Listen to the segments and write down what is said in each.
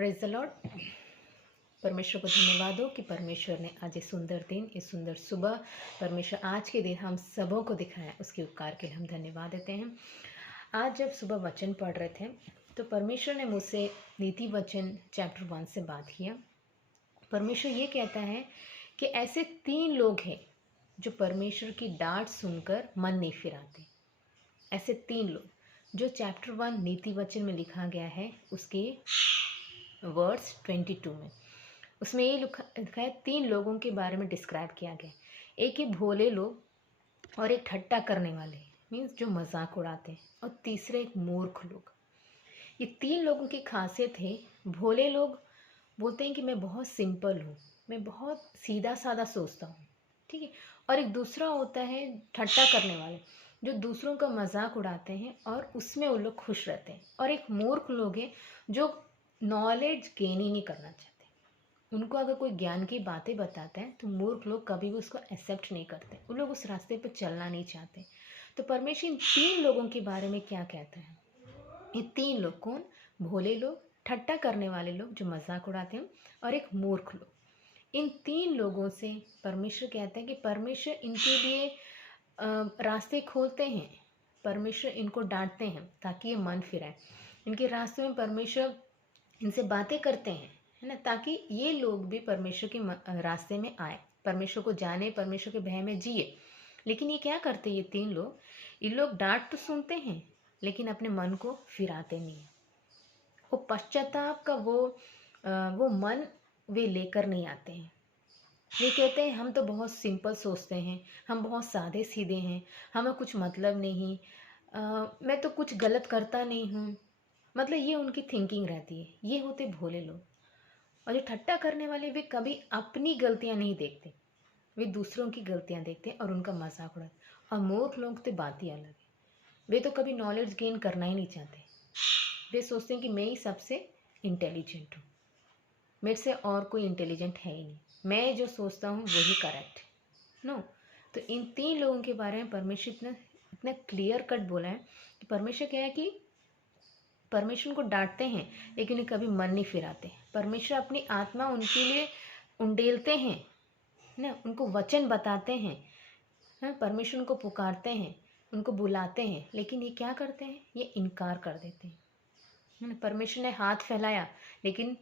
Praise the Lord. परमेश्वर को धन्यवाद हो कि परमेश्वर ने आज ये सुंदर दिन, ये सुंदर सुबह, परमेश्वर आज के दिन हम सबों को दिखाया, उसके उपकार के लिए हम धन्यवाद देते हैं। आज जब सुबह वचन पढ़ रहे थे तो परमेश्वर ने मुझसे नीति वचन चैप्टर 1 से बात किया। परमेश्वर ये कहता है कि ऐसे 3 लोग हैं जो परमेश्वर की डांट सुनकर मन नहीं फिराते। ऐसे 3 लोग जो चैप्टर 1 नीति वचन में लिखा गया है, उसके वर्ड्स 22 में, उसमें ये लिखा है 3 लोगों के बारे में डिस्क्राइब किया गया। एक है भोले लोग, और एक ठट्टा करने वाले मीन्स जो मजाक उड़ाते हैं, और तीसरे एक मूर्ख लोग। ये 3 लोगों की खासियत है। भोले लोग बोलते हैं कि मैं बहुत सिंपल हूँ, मैं बहुत सीधा साधा सोचता हूँ, ठीक है। और एक दूसरा होता है ठट्टा करने वाले, जो दूसरों का मजाक उड़ाते हैं और उसमें वो लोग खुश रहते हैं। और एक मूर्ख लोग हैं जो नॉलेज गेन ही नहीं करना चाहते। उनको अगर कोई ज्ञान की बातें बताता है तो मूर्ख लोग कभी भी उसको एक्सेप्ट नहीं करते, वो लोग उस रास्ते पर चलना नहीं चाहते। तो परमेश्वर इन 3 लोगों के बारे में क्या कहता है? ये 3 लोग कौन? भोले लोग, ठट्टा करने वाले लोग जो मजाक उड़ाते हैं, और एक मूर्ख लोग। इन 3 लोगों से परमेश्वर कहता है कि परमेश्वर इनके लिए रास्ते खोलते हैं, परमेश्वर इनको डांटते हैं ताकि ये मन फिराए। इनके रास्ते में परमेश्वर इनसे बातें करते हैं, है ना, ताकि ये लोग भी परमेश्वर के रास्ते में आए, परमेश्वर को जाने, परमेश्वर के भय में जिए। लेकिन ये क्या करते हैं? ये 3 लोग, ये लोग डांट तो सुनते हैं लेकिन अपने मन को फिराते नहीं। वो पश्चाताप का वो मन वे लेकर नहीं आते हैं। वे कहते हैं हम तो बहुत सिंपल सोचते हैं, हम बहुत सादे सीधे हैं, हमें कुछ मतलब नहीं, मैं तो कुछ गलत करता नहीं हूँ। मतलब ये उनकी थिंकिंग रहती है। ये होते भोले लोग। और जो ठट्टा करने वाले, वे कभी अपनी गलतियाँ नहीं देखते, वे दूसरों की गलतियाँ देखते हैं और उनका मजाक उड़ाते। और मूर्ख लोग तो बात ही अलग है। वे तो कभी नॉलेज गेन करना ही नहीं चाहते। वे सोचते हैं कि मैं ही सबसे इंटेलिजेंट हूँ, मेरे से और कोई इंटेलिजेंट है ही नहीं, मैं जो सोचता हूँ वही करेक्ट। नो। तो इन 3 लोगों के बारे में परमेश्वर इतना इतना क्लियर कट बोला है कि परमेश्वर क्या है कि परमेश्वर को डांटते हैं लेकिन उन्हें कभी मन नहीं फिराते। परमेश्वर अपनी आत्मा उनके लिए उंडेलते हैं ना, उनको वचन बताते हैं, हाँ, परमेश्वर उनको पुकारते हैं, उनको बुलाते हैं, लेकिन ये क्या करते हैं? ये इनकार कर देते हैं, है ना। परमेश्वर ने हाथ फैलाया लेकिन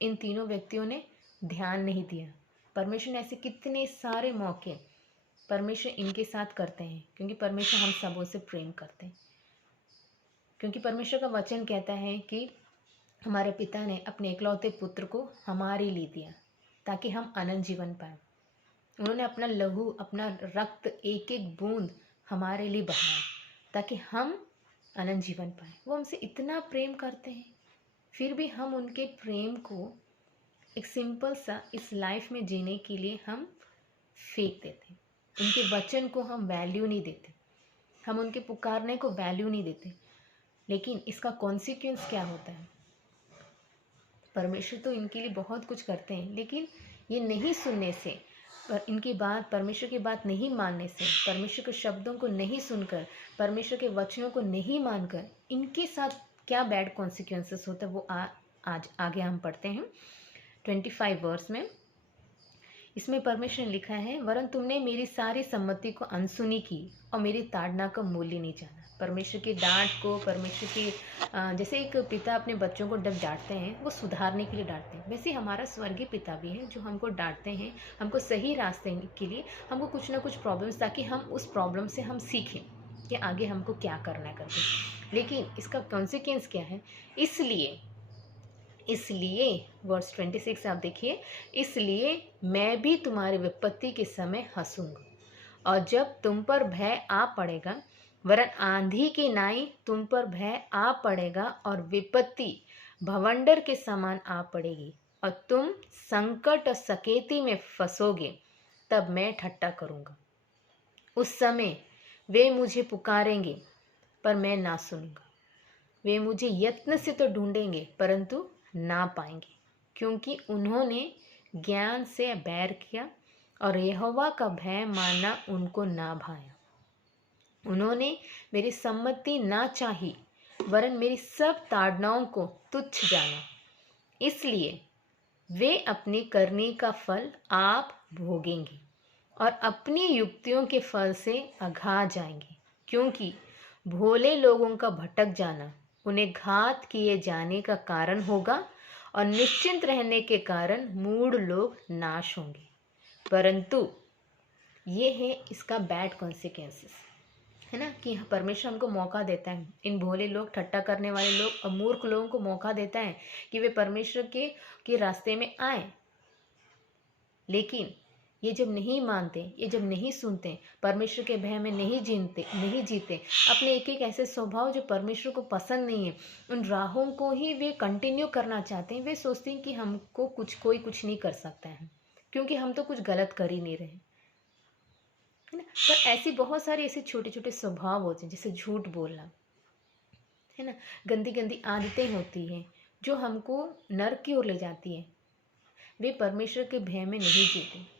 इन तीनों व्यक्तियों ने ध्यान नहीं दिया। परमेश्वर ने ऐसे कितने सारे मौके परमेश्वर इनके साथ करते हैं, क्योंकि परमेश्वर हम सबों से प्रेम करते हैं। क्योंकि परमेश्वर का वचन कहता है कि हमारे पिता ने अपने एकलौते पुत्र को हमारे लिए दिया ताकि हम अनंत जीवन पाएं। उन्होंने अपना लहू, अपना रक्त, एक एक बूंद हमारे लिए बहाया ताकि हम अनंत जीवन पाएं। वो हमसे इतना प्रेम करते हैं, फिर भी हम उनके प्रेम को एक सिंपल सा इस लाइफ में जीने के लिए हम फेंक देते हैं। उनके वचन को हम वैल्यू नहीं देते, हम उनके पुकारने को वैल्यू नहीं देते। लेकिन इसका कॉन्सिक्वेंस क्या होता है? परमेश्वर तो इनके लिए बहुत कुछ करते हैं, लेकिन ये नहीं सुनने से, इनकी बात, परमेश्वर की बात नहीं मानने से, परमेश्वर के शब्दों को नहीं सुनकर, परमेश्वर के वचनों को नहीं मानकर, इनके साथ क्या बैड कॉन्सिक्वेंसेस होता है वो आज आगे हम पढ़ते हैं 25 वर्स में। इसमें परमेश्वर ने लिखा है, वरन तुमने मेरी सारी सम्मति को अनसुनी की और मेरी ताड़ना का मूल्य नहीं जाना। परमेश्वर की डांट को, परमेश्वर की जैसे एक पिता अपने बच्चों को जब डांटते हैं वो सुधारने के लिए डांटते हैं, वैसे हमारा स्वर्गीय पिता भी है जो हमको डांटते हैं, हमको सही रास्ते के लिए, हमको कुछ ना कुछ प्रॉब्लम्स, ताकि हम उस प्रॉब्लम से हम सीखें कि आगे हमको क्या करना है करके। लेकिन इसका कॉन्सिक्वेंस क्या है? इसलिए वर्स 26 आप देखिए, इसलिए मैं भी तुम्हारी विपत्ति के समय हंसूंगा, और जब तुम पर भय आ पड़ेगा, वरन आंधी की नाई तुम पर भय आ पड़ेगा, और विपत्ति भवंडर के समान आ पड़ेगी, और तुम संकट और सकेती में फंसोगे, तब मैं ठट्टा करूँगा। उस समय वे मुझे पुकारेंगे पर मैं ना सुनूंगा, वे मुझे यत्न से तो ढूंढेंगे परंतु ना पाएंगे, क्योंकि उन्होंने ज्ञान से बैर किया और यहोवा का भय मानना उनको ना भाया। उन्होंने मेरी सम्मति ना चाही, वरन मेरी सब ताड़नाओं को तुच्छ जाना। इसलिए वे अपनी करनी का फल आप भोगेंगे और अपनी युक्तियों के फल से अघा जाएंगे, क्योंकि भोले लोगों का भटक जाना उन्हें घात किए जाने का कारण होगा और निश्चिंत रहने के कारण मूढ़ लोग नाश होंगे। परंतु ये है इसका बैड कॉन्सिक्वेंसेस, है ना, कि परमेश्वर हमको मौका देता है, इन भोले लोग, ठट्टा करने वाले लोग और मूर्ख लोगों को मौका देता है कि वे परमेश्वर के रास्ते में आए। लेकिन ये जब नहीं मानते, ये जब नहीं सुनते, परमेश्वर के भय में नहीं जीते, अपने एक एक ऐसे स्वभाव जो परमेश्वर को पसंद नहीं है, उन राहों को ही वे कंटिन्यू करना चाहते हैं। वे कोई हैं कि हमको कोई कुछ नहीं कर सकता है, क्योंकि हम तो कुछ गलत कर ही नहीं रहे, है ना। पर ऐसी बहुत सारी ऐसे छोटे छोटे स्वभाव होते हैं, जैसे झूठ बोलना, है ना, गंदी गंदी आदतें होती हैं जो हमको नरक की ओर ले जाती है। वे परमेश्वर के भय में नहीं जीते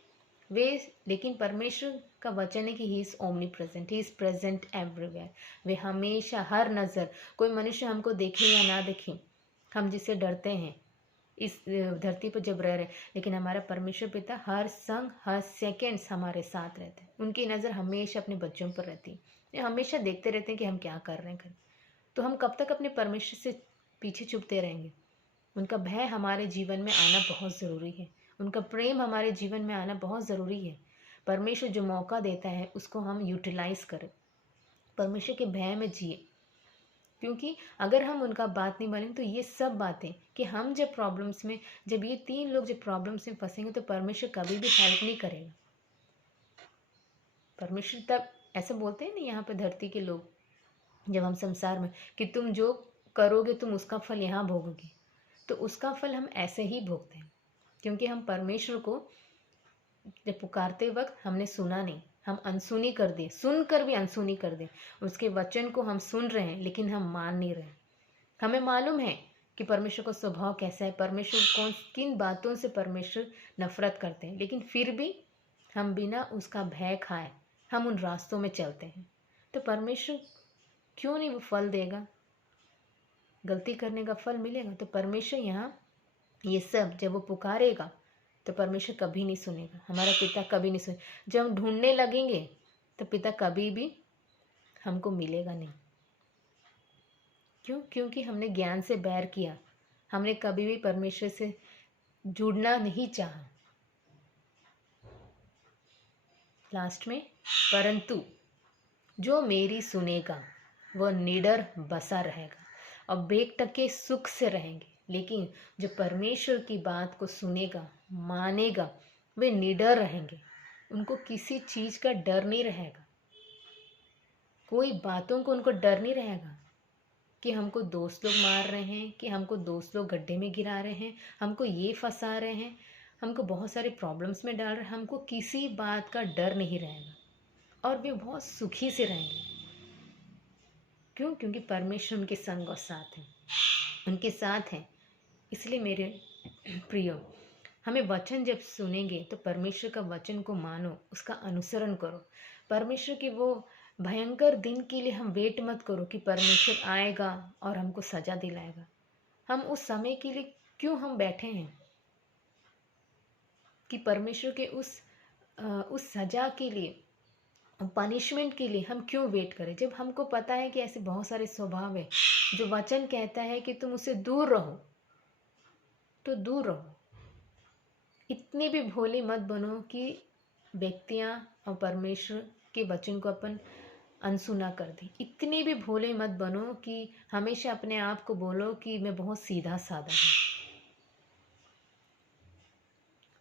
वे, लेकिन परमेश्वर का वचन है कि he is omnipresent, he is present everywhere. वे हमेशा, हर नज़र, कोई मनुष्य हमको देखे या ना देखे, हम जिससे डरते हैं इस धरती पर जब रह रहे, लेकिन हमारा परमेश्वर पिता हर संग, हर सेकेंड्स हमारे साथ रहते हैं। उनकी नज़र हमेशा अपने बच्चों पर रहती है, वे हमेशा देखते रहते हैं कि हम क्या कर रहे हैं। तो हम कब तक अपने परमेश्वर से पीछे छुपते रहेंगे? उनका भय हमारे जीवन में आना बहुत ज़रूरी है, उनका प्रेम हमारे जीवन में आना बहुत ज़रूरी है। परमेश्वर जो मौका देता है उसको हम यूटिलाइज़ करें, परमेश्वर के भय में जिए, क्योंकि अगर हम उनका बात नहीं मानें तो ये सब बातें कि हम जब प्रॉब्लम्स में, जब ये तीन लोग जब प्रॉब्लम्स में फंसेंगे तो परमेश्वर कभी भी हेल्प नहीं करेगा। परमेश्वर तब ऐसा बोलते हैं ना यहाँ पे धरती के लोग, जब हम संसार में, कि तुम जो करोगे तुम उसका फल यहाँ भोगोगे, तो उसका फल हम ऐसे ही भोगते हैं, क्योंकि हम परमेश्वर को जब पुकारते वक्त हमने सुना नहीं, हम अनसुनी कर दिए, सुनकर भी अनसुनी कर दिए। उसके वचन को हम सुन रहे हैं लेकिन हम मान नहीं रहे। हमें मालूम है कि परमेश्वर का स्वभाव कैसा है, परमेश्वर किन बातों से परमेश्वर नफरत करते हैं, लेकिन फिर भी हम बिना उसका भय खाए हम उन रास्तों में चलते हैं। तो परमेश्वर क्यों नहीं वो फल देगा? गलती करने का फल मिलेगा। तो परमेश्वर यहाँ ये सब जब वो पुकारेगा तो परमेश्वर कभी नहीं सुनेगा, हमारा पिता कभी नहीं सुने। जब हम ढूंढने लगेंगे तो पिता कभी भी हमको मिलेगा नहीं। क्यों? क्योंकि हमने ज्ञान से बैर किया, हमने कभी भी परमेश्वर से जुड़ना नहीं चाहा। लास्ट में, परंतु जो मेरी सुनेगा वह निडर बसा रहेगा और बेटके सुख से रहेंगे। लेकिन जो परमेश्वर की बात को सुनेगा, मानेगा, वे निडर रहेंगे, उनको किसी चीज़ का डर नहीं रहेगा, कोई बातों को उनको डर नहीं रहेगा कि हमको दोस्त लोग मार रहे हैं, कि हमको दोस्त लोग गड्ढे में गिरा रहे हैं, हमको ये फंसा रहे हैं, हमको बहुत सारे प्रॉब्लम्स में डाल रहे हैं। हमको किसी बात का डर नहीं रहेगा और वे बहुत सुखी से रहेंगे। क्यों? क्योंकि परमेश्वर उनके संग और साथ हैं, उनके साथ हैं। इसलिए मेरे प्रियो, हमें वचन जब सुनेंगे तो परमेश्वर का वचन को मानो, उसका अनुसरण करो। परमेश्वर के वो भयंकर दिन के लिए हम वेट मत करो कि परमेश्वर आएगा और हमको सज़ा दिलाएगा। हम उस समय के लिए क्यों हम बैठे हैं कि परमेश्वर के उस सज़ा के लिए, पनिशमेंट के लिए हम क्यों वेट करें, जब हमको पता है कि ऐसे बहुत सारे स्वभाव है जो वचन कहता है कि तुम उससे दूर रहो, तो दूर रहो। इतने भी भोले मत बनो कि व्यक्तियाँ और परमेश्वर के वचन को अपन अनसुना कर दें। इतने भी भोले मत बनो कि हमेशा अपने आप को बोलो कि मैं बहुत सीधा साधा हूँ।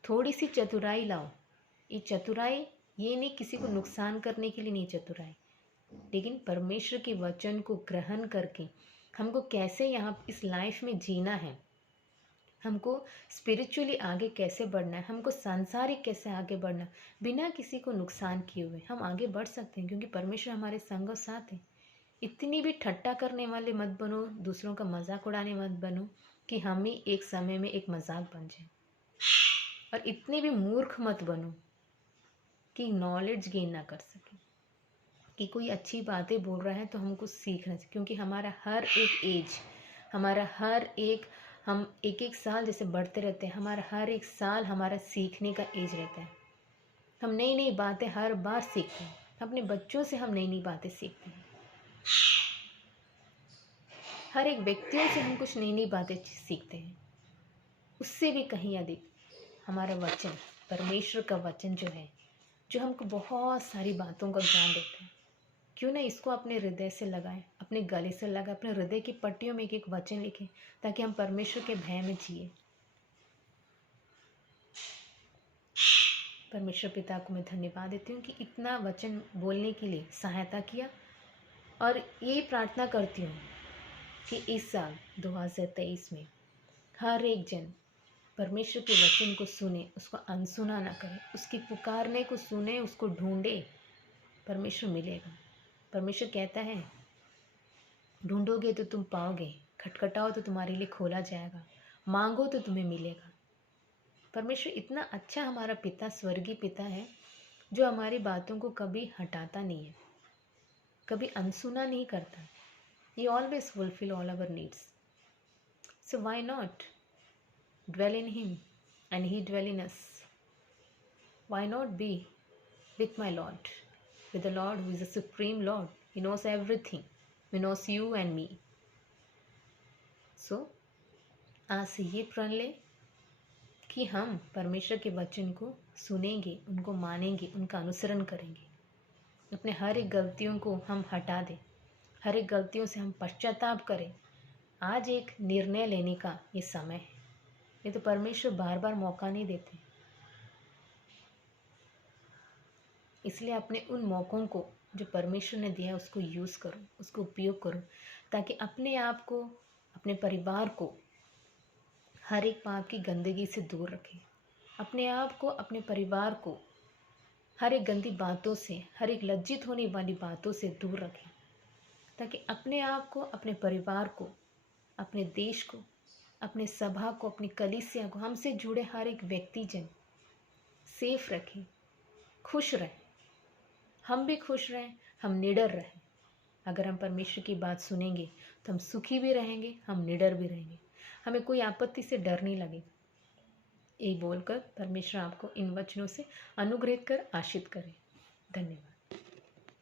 थोड़ी सी चतुराई लाओ। ये चतुराई ये नहीं किसी को नुकसान करने के लिए नहीं चतुराई, लेकिन परमेश्वर के वचन को ग्रहण करके हमको कैसे यहाँ इस लाइफ में जीना है, हमको स्पिरिचुअली आगे कैसे बढ़ना है, हमको सांसारिक कैसे आगे बढ़ना, बिना किसी को नुकसान किए हुए हम आगे बढ़ सकते हैं, क्योंकि परमेश्वर हमारे संग और साथ है। इतनी भी ठट्टा करने वाले मत बनो, दूसरों का मजाक उड़ाने मत बनो कि हम ही एक समय में एक मजाक बन जाए। और इतने भी मूर्ख मत बनो कि नॉलेज गेन ना कर सके, कि कोई अच्छी बातें बोल रहा है तो हमको सीखना चाहिए, क्योंकि हमारा हर एक एज, हमारा हर एक हम एक एक साल जैसे बढ़ते रहते हैं, हमारा हर एक साल हमारा सीखने का एज रहता है। हम नई नई बातें हर बार सीखते हैं। अपने बच्चों से हम नई नई बातें सीखते हैं। हर एक व्यक्तियों से हम कुछ नई नई बातें सीखते हैं। उससे भी कहीं अधिक हमारा वचन, परमेश्वर का वचन जो है, जो हमको बहुत सारी बातों का ज्ञान देता है। क्यों ना इसको अपने हृदय से लगाएं, अपने गले से लगाएं, अपने हृदय की पट्टियों में एक एक वचन लिखें, ताकि हम परमेश्वर के भय में जिए। परमेश्वर पिता को मैं धन्यवाद देती हूँ कि इतना वचन बोलने के लिए सहायता किया, और ये प्रार्थना करती हूँ कि इस साल 2023 में हर एक जन परमेश्वर के वचन को सुने, उसको अनसुना ना करे, उसकी पुकारने को सुने, उसको ढूंढे। परमेश्वर मिलेगा। परमेश्वर कहता है, ढूंढोगे तो तुम पाओगे, खटखटाओ तो तुम्हारे लिए खोला जाएगा, मांगो तो तुम्हें मिलेगा। परमेश्वर इतना अच्छा हमारा पिता, स्वर्गीय पिता है, जो हमारी बातों को कभी हटाता नहीं है, कभी अनसुना नहीं करता। He always fulfill all our needs. So why not dwell in Him and He dwell in us? Why not be with my Lord, with the Lord who is the supreme Lord? He knows everything. He knows you and me. So आज से ये प्रण ले कि हम परमेश्वर के वचन को सुनेंगे, उनको मानेंगे, उनका अनुसरण करेंगे। अपने हर एक गलतियों को हम हटा दें, हर एक गलतियों से हम पश्चाताप करें। आज एक निर्णय लेने का ये समय है। ये तो परमेश्वर बार बार मौका नहीं देते, इसलिए अपने उन मौक़ों को जो परमेश्वर ने दिया है उसको यूज़ करो, उसको उपयोग करो, ताकि अपने आप को, अपने परिवार को हर एक पाप की गंदगी से दूर रखें। अपने आप को, अपने परिवार को हर एक गंदी बातों से, हर एक लज्जित होने वाली बातों से दूर रखें, ताकि अपने आप को, अपने परिवार को, अपने देश को, अपने सभा को, अपनी कलीसिया को, हमसे जुड़े हर एक व्यक्ति जन सेफ रखें, खुश रहें। हम भी खुश रहें, हम निडर रहें। अगर हम परमेश्वर की बात सुनेंगे तो हम सुखी भी रहेंगे, हम निडर भी रहेंगे, हमें कोई आपत्ति से डर नहीं लगेगा। यही बोलकर परमेश्वर आपको इन वचनों से अनुग्रहित कर आशीष करे। धन्यवाद।